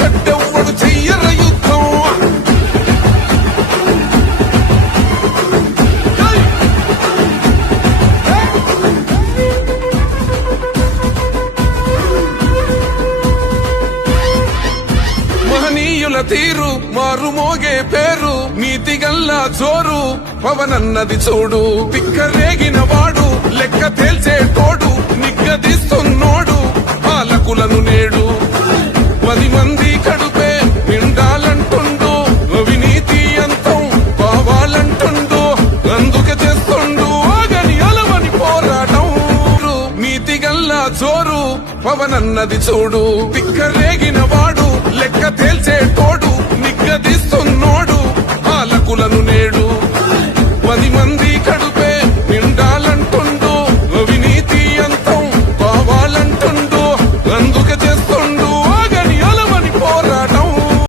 కట్టెవ్వడు చెయ్యర యుద్ధం. మహనీయుల తీరు మారుమోగే పేరు నీతిగల్లా చోరు పవనన్నది చూడు. పిక్కరేగిన వాడు లెక్క తేల్చే తోడు నిగ్గదిస్తున్నోడు పాలకులను నేడు. 10 మంది కడుపే నిండాలంటుండు అవినీతి అంతం కావాలంటుండు. అందుకే చేస్తుండు ఆగని అలవని పోరాటం. నీతిగల్లా చోరు పవనన్నది చూడు. పిక్కరేగిన వాడు